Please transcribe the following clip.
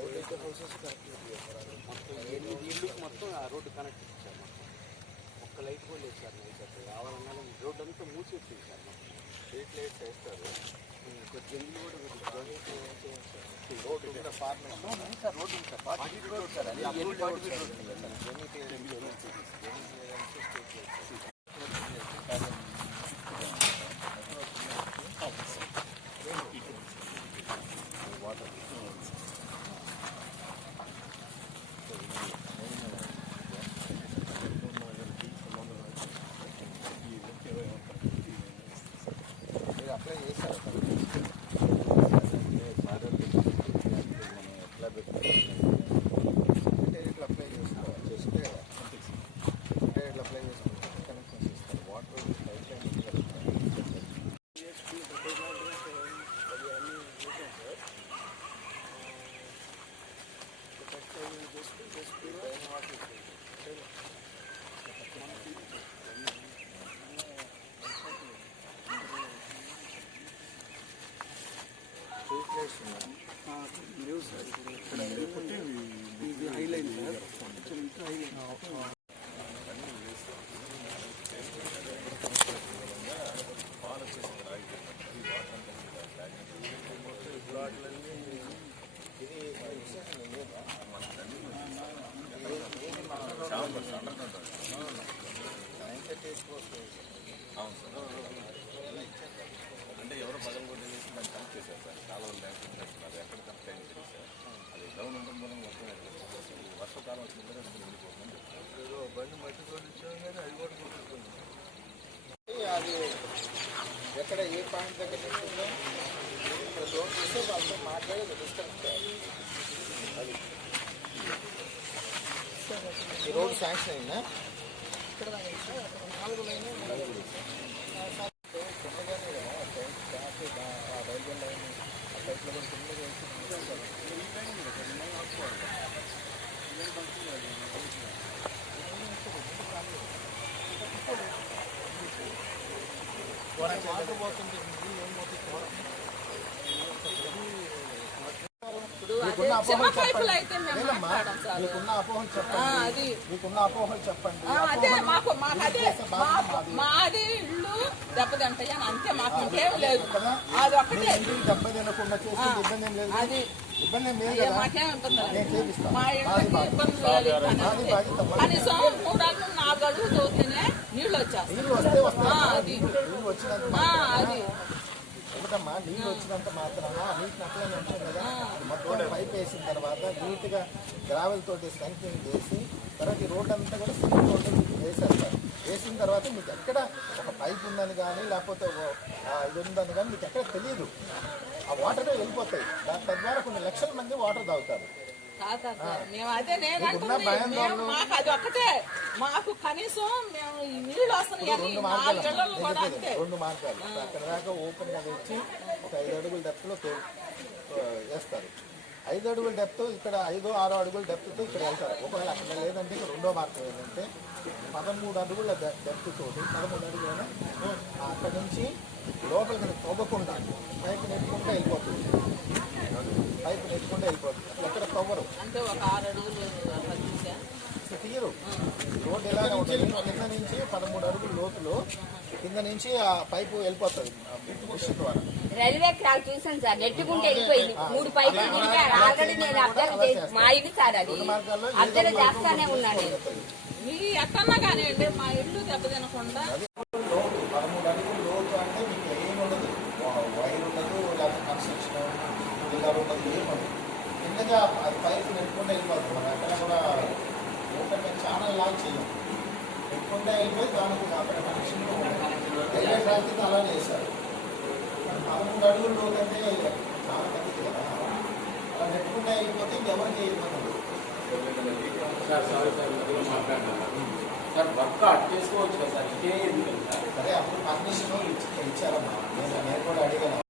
ఏదైతే houses connect మొత్తం ఎనిమిది ఇళ్ళకి మొత్తం ఆ రోడ్డు కనెక్ట్ ఇచ్చారు మొత్తం ఒక్క లైట్ కూడా లేదు సార్ నైట్ అప్పుడు రావాలన్నా కానీ రోడ్డు అంతా మూసేసింది సార్ మొత్తం స్ట్రీట్ లైట్స్ వేస్తారు కొద్ది ఇల్లు కూడా రోడ్డు కూడా ఫార్మేషన్ సార్ రోడ్డు ఉంది సార్ ఫార్టీ రోడ్ సార్ అది రోడ్ ఉంది న్యూస్ సార్ ఇప్పుడు ఇక్కడ హైలైన్ సార్ ఇంకా హైలైన్ అంటే ఎవరు పగల కొట్టి చేసి దాన్ని కనెక్ట్ చేశారు సార్ చాలా వాళ్ళు లేకపోతే అది ఎక్కడ కనెక్ట్ అయింది సార్ అది డౌన్ ఉండడం వల్ల మొత్తం వెళ్ళిపోతుంది. వర్షాకాలం వచ్చినప్పుడు అది ఏదో బండి మట్టి కానీ అది కూడా కొట్టుకుంటుంది అది ఎక్కడ ఏ పాయింట్ దగ్గర నుంచి ఉందో ఇక్కడ డోర్ చేస్తే వాళ్ళతో మాట్లాడి డిస్కనెక్ట్ అది ఈ రోడ్ శాంక్షన్ అయిందా? ఇక్కడ దాకా ఉంది సార్ అక్కడ నాలుగు లైన్ చిన్నగానే కదా ట్యాంక్ ట్యాంక్ ఆ రైల్వే లైన్ ఆ టైప్లో కూడా చిన్నగా వేసి వాటర్ పోతుంది నీళ్ళు ఏం పోతుంది మీకున్న అపోహలు పైపులు చెప్పండి. అయితే మేము మాట్లాడం సార్ మీకున్న అపోహలు ఆ, చెప్పండి అది. మీకున్న అపోహలు చెప్పండి. అదే మాకు చేసే మాది. ఇల్లు దెబ్బతింటాయి అని అంతే మాకు ఇంకేం లేదు. అది ఇంటికి దెబ్బ తినకుండా చేస్తే ఇబ్బంది ఏం లేదు. అది. ఇబ్బంది ఏం లేదు మాకేం ఇబ్బంది లేదు. మా ఇళ్ళకి. ఇబ్బంది లేదు. కనీసం మూడు అడుగులు నాలుగు అడుగులు చదివితేనే నీళ్ళు వచ్చేస్తాయి అది. నీళ్ళు వచ్చినంత మాత్రాన ఆ నీటిని అట్లనే ఉంటుంది కదా. మొత్తం పైప్ వేసిన తర్వాత నీట్గా గ్రావెల్ తోటి స్కంకింగ్ చేసి తర్వాత ఈ రోడ్ అంతా కూడా సిమెంట్ రోడ్డు వేసేస్తారు. వేసిన తర్వాత మీకు ఎక్కడ ఒక పైప్ ఉందని కానీ లేకపోతే ఇది ఉందని కానీ మీకు ఎక్కడ తెలియదు ఆ వాటర్ వెళ్ళిపోతాయి. దాని తద్వారా కొన్ని లక్షల మంది వాటర్ తాగుతారు. మేము అదే నేను అంటుంది. మాకు అది ఒక్కటే. మాకు కనీసం మేము ఈ నీళ్ళు వస్తున్నాయి రెండు మార్గాలు. పిల్లలు కూడా నేను అంతే. చెప్పేది రెండు మార్గాలు. అక్కడ దాకా ఓపెన్గా తెచ్చి ఒక ఐదు అడుగుల డెప్త్లో తే- ఆ, వేస్తారు. ఐదు అడుగుల డెప్త్ ఇక్కడ ఐదు ఆరు అడుగుల డెప్త్తో ఇక్కడ వెళ్తారు ఒకవేళ అక్కడ లేదంటే ఇక్కడ రెండో మార్గం ఏంటంటే పదమూడు అడుగుల డెప్త్ తోటి పదమూడు అడుగులైనా అక్కడ నుంచి లోపలికి తవ్వకుండా పైపు నెట్టుకుంటూ వెళ్ళిపోతుంది. పైపు నెట్టుకుంటూ వెళ్ళిపోతుంది. ఎక్కడ తవ్వరు. అంటే ఒక ఆరు తీయరు. రోడ్డు ఎలా ఉంటుంది? కింద నుంచి పదమూడు అడుగుల లోతులో కింద నుంచి ఆ పైపు వెళ్ళిపోతుంది. మిషన్ ద్వారా రైల్వే ట్రాక్ చూసాను సార్. నెట్టుకుంటే వెళ్ళిపోయింది. మూడు తిరిగారు ఆల్రెడీ నేను అబ్జర్వ్ చేసి మా ఇల్లు సార్ అది. అబ్జర్వ్ చేస్తానే ఉన్నాను నేను. మీ ఎక్కడన్నా కానివ్వండి మా ఇల్లు దెబ్బతినకుండా కిందగా అది పైపు నెట్టుకుంటే వెళ్ళిపోతుంది. మనం ఎక్కడ కూడా ఓపెన్ ఛానల్ లాంచ్ చేయం నెట్టుకుంటే వెళ్ళిపోయి దానికి అక్కడ కనెక్షన్ రైల్వే ట్రాక్ కింద అలా చేశారు. పదమూడు అడుగులు లోతు అంటే చాలా పెద్దది కదా. అలా నెట్టుకుంటే వెళ్ళిపోతే ఇంకెవరికి ఇబ్బంది సార్ వర్క్ అట్ చేసుకోవచ్చు కదా సార్? ఇదే ఎందుకంటే సరే. అప్పుడు పర్మిషన్ ఇచ్చారమ్మా. నేను నేను కూడా అడిగాను.